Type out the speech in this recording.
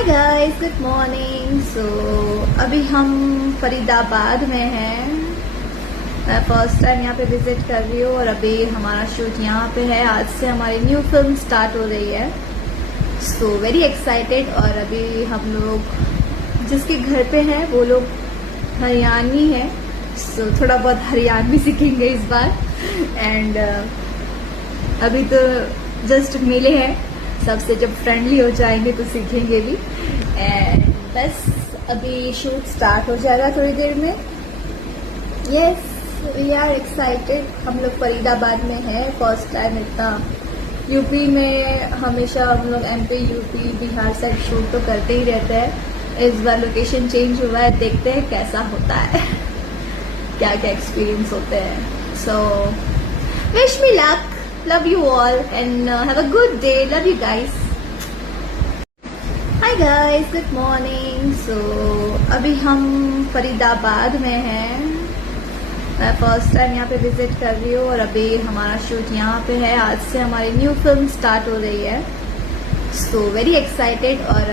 हाय guys, good morning. So अभी हम फरीदाबाद में हैं। मैं फर्स्ट टाइम यहाँ पे विजिट कर रही हूँ और अभी हमारा शूट यहाँ पे है। आज से हमारी न्यू फिल्म स्टार्ट हो रही है। So very excited. और अभी हम लोग जिसके घर पे हैं वो लोग हरियाणवी हैं। सो थोड़ा बहुत हरियाणवी सीखेंगे इस बार। एंड अभी तो जस्ट मिले हैं, सबसे जब फ्रेंडली हो जाएंगे तो सीखेंगे भी। एंड बस अभी शूट स्टार्ट हो जाएगा थोड़ी देर में। Yes, we are excited. हम लोग फरीदाबाद में हैं फर्स्ट टाइम। इतना यूपी में हमेशा हम लोग MP, UP, Bihar side shoot तो करते ही रहते हैं। इस बार लोकेशन चेंज हुआ है, देखते हैं कैसा होता है, क्या क्या एक्सपीरियंस होते हैं। So wish me luck, love you all and have a good day. Love you guys. Hi guys, good morning. So अभी हम फरीदाबाद में हैं। मैं फर्स्ट टाइम यहाँ पे विजिट कर रही हूँ और अभी हमारा शूट यहाँ पे है। आज से हमारी न्यू फिल्म स्टार्ट हो रही है। So very excited. और